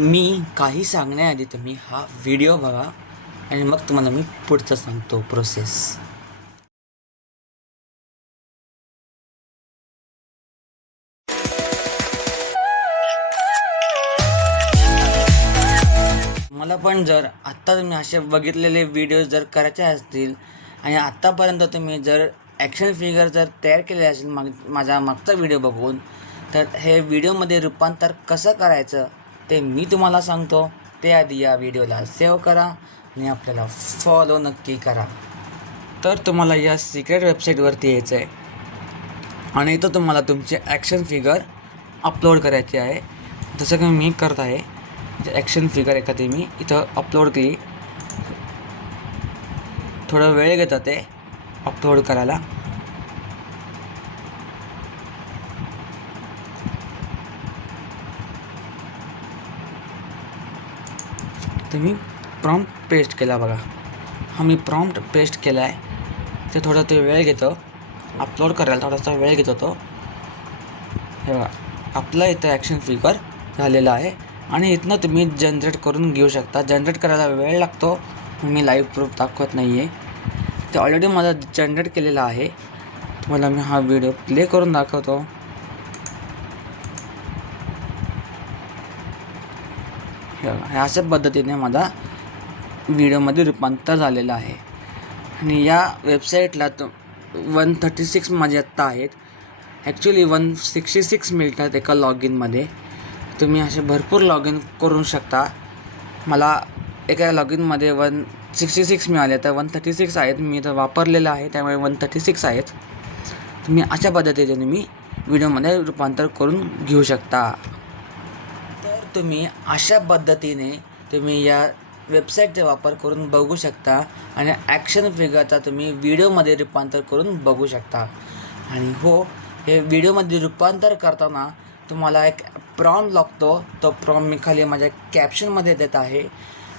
मी काही सांगण्याआधी तुम्ही हा व्हिडिओ बघा आणि मग तुम्हाला मी पुढचं सांगतो प्रोसेस. मला पण जर आत्ता तुम्ही असे बघितलेले व्हिडिओ जर करायचे असतील आणि आत्तापर्यंत तुम्ही जर ॲक्शन फिगर जर तयार केले असेल माझा मागचा व्हिडिओ बघून, तर हे व्हिडिओमध्ये रूपांतर कसं करायचं ते मी तुम्हाला सांगतो. ते आधी या व्हिडिओला सेव्ह करा आणि आपल्याला फॉलो नक्की करा. तर तुम्हाला या सिक्रेट वेबसाईटवरती यायचं आहे आणि इथं तुम्हाला तुमचे ॲक्शन फिगर अपलोड करायचे आहे. जसं की मी करत आहे, ॲक्शन फिगर एखादी मी इथं अपलोड केली. थोडा वेळ घेतं ते अपलोड करायला. तर मी प्रॉम्प्ट पेस्ट केला बघा. हा मी प्रॉम्प्ट पेस्ट केला आहे. ते थोडं ते वेळ घेतं अपलोड करायला, थोडासा वेळ घेतो तो. हे बघा, आपला इथं ॲक्शन फिगर झालेला आहे आणि इथनं तुम्ही जनरेट करून घेऊ शकता. जनरेट करायला वेळ लागतो, मी लाईव्ह प्रूफ दाखवत नाही आहे. ते ऑलरेडी माझा जनरेट केलेला आहे. तुम्हाला मी हा व्हिडिओ प्ले करून दाखवतो. हे बघा, ह्या अशा पद्धतीने माझा व्हिडिओमध्ये रूपांतर झालेलं आहे. आणि या वेबसाईटला 136 माझे आत्ता आहेत. ॲक्च्युली 166 मिळतात एका लॉग इनमध्ये. तुम्ही असे भरपूर लॉग इन करू शकता. मला एका लॉग इनमध्ये 166 मिळाले, तर 136 आहेत. मी इथं वापरलेलं आहे, त्यामुळे 136 आहेत. तुम्ही अशा पद्धतीने मी व्हिडिओमध्ये रूपांतर करून घेऊ शकता. तर तुम्ही अशा पद्धतीने तुम्ही या वेबसाईटचा वापर करून बघू शकता आणि ॲक्शन फिगरचा तुम्ही व्हिडिओमध्ये रूपांतर करून बघू शकता. आणि हो, हे व्हिडिओमध्ये रूपांतर करताना तुम्हाला एक प्रॉम्प्ट लागतो. तो प्रॉम्प्ट मी खाली माझ्या कॅप्शनमध्ये देत आहे.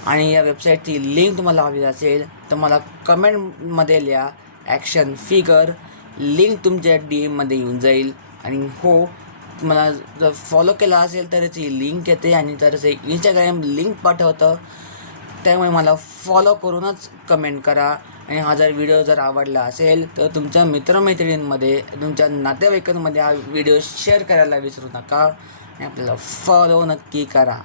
आणि या वेबसाईटची लिंक तुम्हाला हवी असेल तर मला कमेंटमध्ये लिहा ॲक्शन फिगर. लिंक तुमच्या DM येऊन जाईल. आणि हो, मला जर फॉलो केला असेल तर त्याची लिंक येते आणि त्याचं इंस्टाग्राम लिंक पाठवतं. त्यामुळे मला फॉलो करूनच कमेंट करा. आणि हा जर व्हिडिओ जर आवडला असेल तर तुमच्या मित्रमैत्रिणींमध्ये, तुमच्या नातेवाईकांमध्ये हा व्हिडिओ शेअर करायला विसरू नका आणि आपल्याला फॉलो नक्की करा.